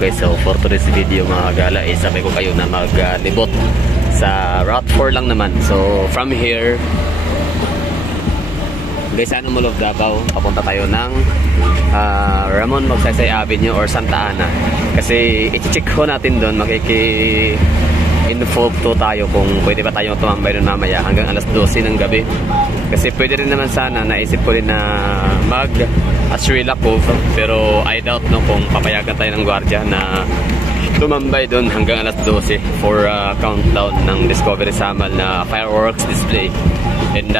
Okay, so for today's video mga gala, sabay ko kayo na maglibot sa Route 4 lang naman. So from here, Gaisano Mall of Davao, papunta tayo ng Ramon Magsaysay Avenue or Santa Ana. Kasi i-check ko natin doon, info to tayo kung pwede ba tayong tumambay doon mamaya hanggang alas 12 ng gabi. Kasi pwede rin naman sana, naisip ko rin na mag-Asrila Cove, pero I doubt no kung papayagan tayo ng gwardiya na tumambay doon hanggang alas 12 for countdown ng Discovery Samal na fireworks display and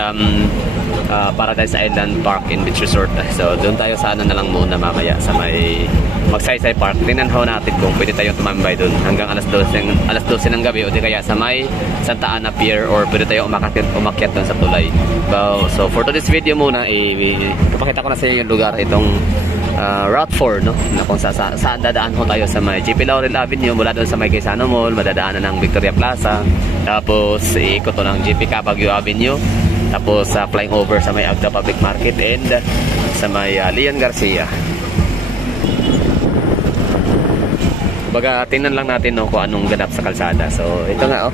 Paradise Island Park and Beach Resort. So doon tayo sana na lang muna mamaya sa may Magsaysay Park. Tingnan ho natin kung pwede tayong tumambay doon hanggang alas 12 ng gabi, o di kaya sa may Santa Ana Pier, or pwede tayong umakyat doon sa tulay. So for today's video muna, ipakita ko na sa inyo yung lugar, itong Route 4, no? Na kung saan dadaan ho tayo sa may GP Laurel Avenue, mula doon sa may Gaisano Mall, madadaanan ng Victoria Plaza, tapos iikot to ng GP Baguio Avenue, tapos flying over sa may Agda Public Market and sa may Leon Garcia. Baga tingnan lang natin no, kung anong ganap sa kalsada. So ito nga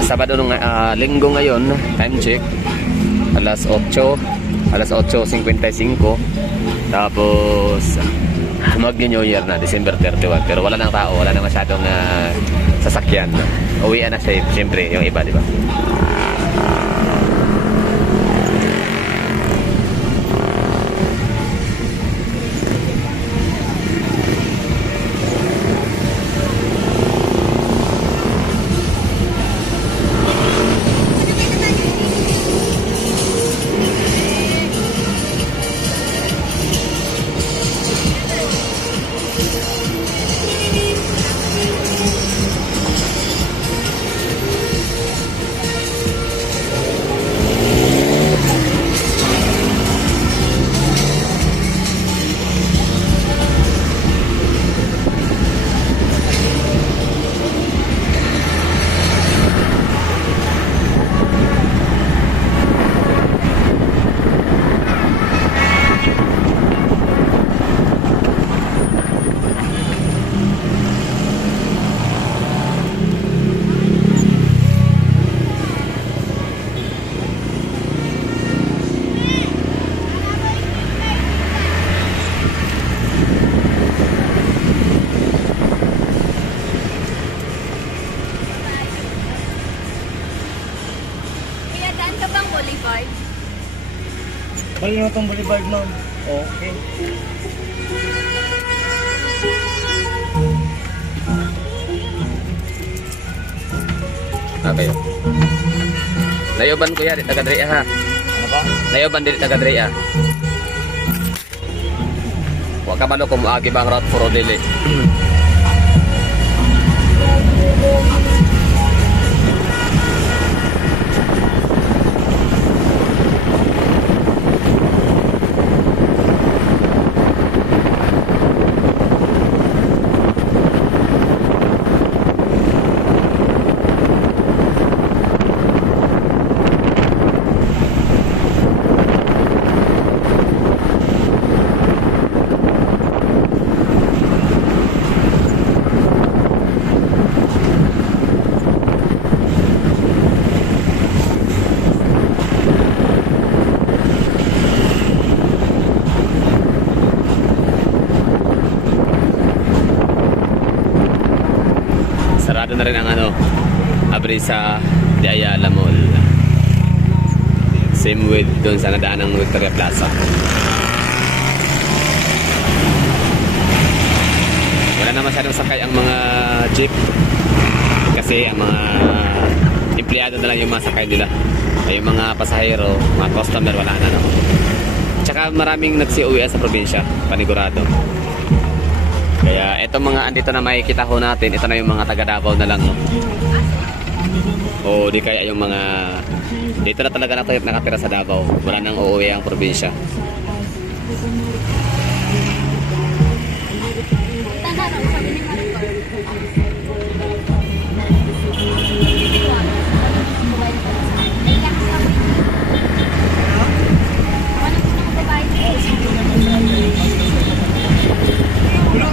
Sabado ng linggo ngayon, time check alas 8:55. Tapos mag-New Year na, December 31. Pero wala nang tao, wala nang masyadong sasakyan. Uwian na siyempre yung iba, di ba? Bali na itong Boulevard nun. Okay. Okay. Nayoban ko yan, taga-Drea ha. Ano ba? Nayoban din taga-Drea. Huwag ka malo kung maagi ba ang Route 4 o dili. Sarado na rin ang Abrisa de Ayala Mall. Same with doon sa nadaan ng Victoria Plaza. Wala na masyadong sakay ang mga jeep kasi ang mga empleyado na lang yung masakay nila. Ay, yung mga pasahero, mga customer, wala na, no? Tsaka maraming nagsi-uwi sa probinsya, panigurado. Kaya etong mga andito na makikita ho natin, ito na yung mga taga Davao na lang, no? O di kaya yung mga dito na talaga nakatira sa Davao, wala nang uuwi ang probinsya. Hello,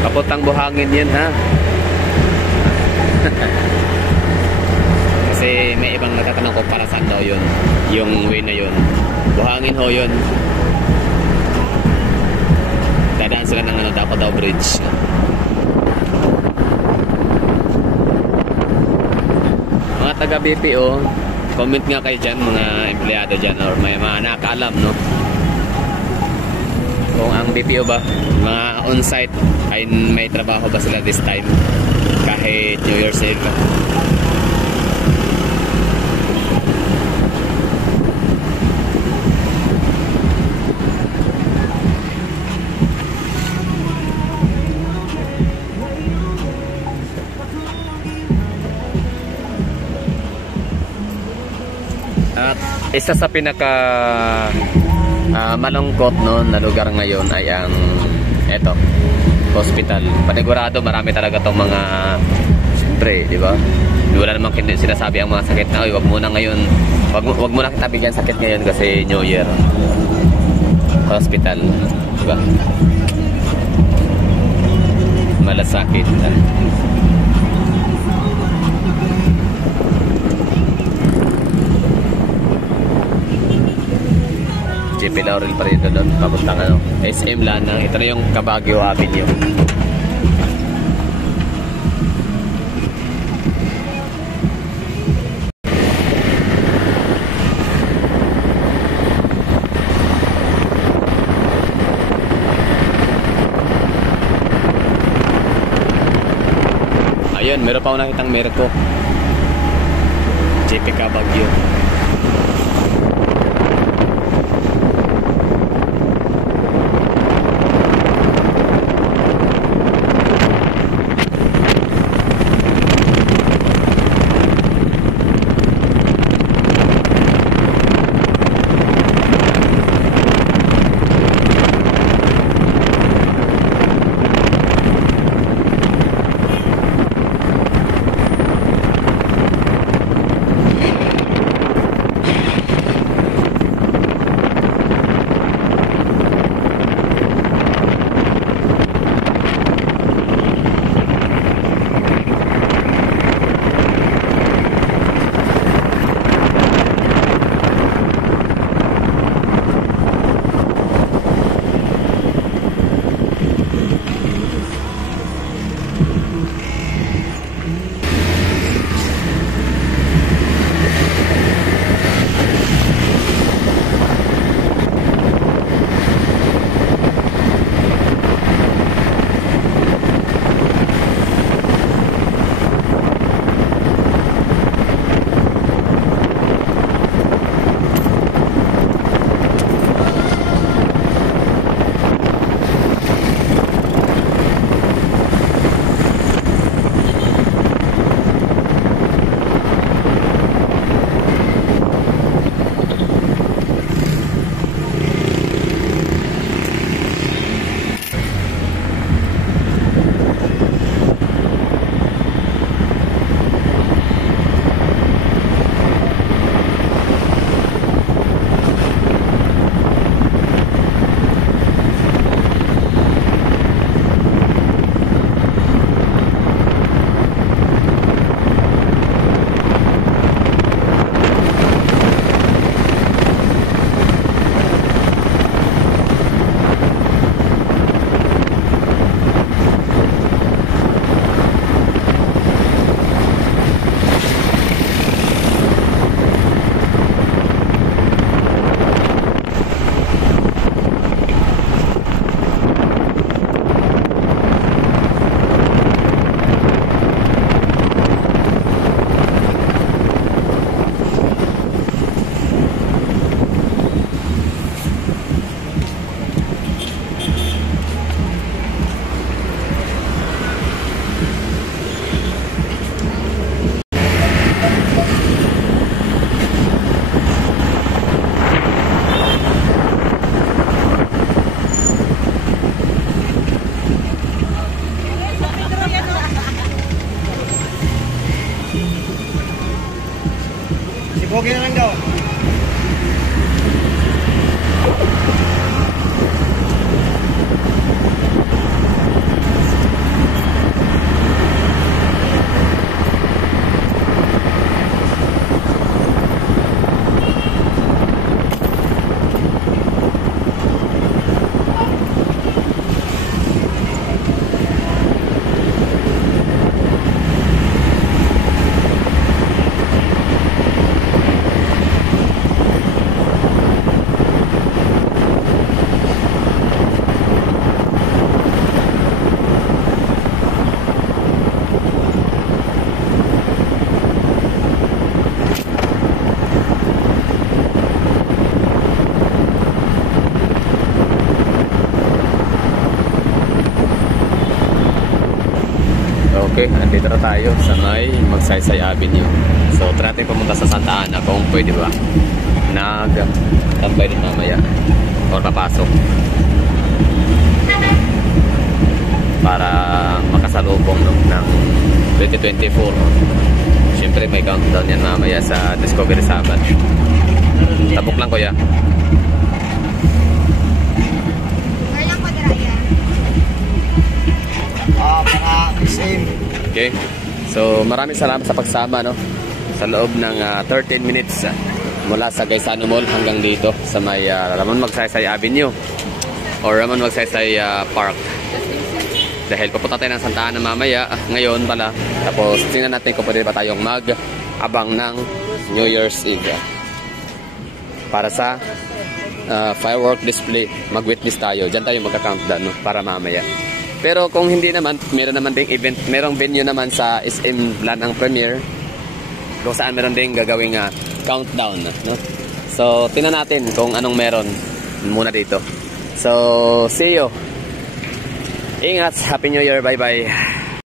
Kaputang buhangin yun, ha? Kasi may ibang nagtatanong ko para saan daw yun. Yung way na yun. Buhangin ho yun. Dadaan sila ng Davao Bridge. Mga taga BPO, comment nga kayo dyan, mga empleyado dyan, or may mga nakakaalam, no? Kung ang BPO ba, mga on-site, ay may trabaho ba sila this time? Kahit New Year's Eve. At isa sa pinaka malungkot no, na lugar ngayon ay ang eto, hospital. Panigurado marami talaga tong mga siyempre, di ba? Wala namang sinasabi ang mga sakit na, wag muna ngayon, wag muna kita bigyan sakit ngayon kasi New Year. Hospital, di ba? Malasakit. JP Laurel pa rin doon, papuntang ano, SM Lanang. Ito na yung Baguio Avenue. Ayun, meron pa ako nakitang Merco. JP Baguio. Okay na lang daw. Okay, nandito na tayo sa may Magsaysay Avenue. So, try natin pumunta sa Santa Ana kung pwede ba nag-tambay din mamaya or papasok para makasalubong ng 2024. Siyempre may countdown yan mamaya sa Discovery Savage. Tapok lang kuya. Para same. Okay. So, maraming salamat sa pagsama, no? Sa loob ng 13 minutes mula sa Gaisano Mall hanggang dito sa may Ramon Magsaysay Avenue or Ramon Magsaysay Park. Dahil pupunta tayo ng Santa Ana mamaya, ngayon pala. Tapos, tingnan natin kung pwede ba tayong mag-abang ng New Year's Eve. Para sa firework display, mag-witness tayo. Diyan tayo magka-countdown, no? Para mamaya. Pero kung hindi naman, meron naman ding event, merong venue naman sa SM Lanang Premier kung saan meron ding gagawing countdown, no? So, tingnan natin kung anong meron muna dito. So, see you. Ingat, Happy New Year, bye-bye.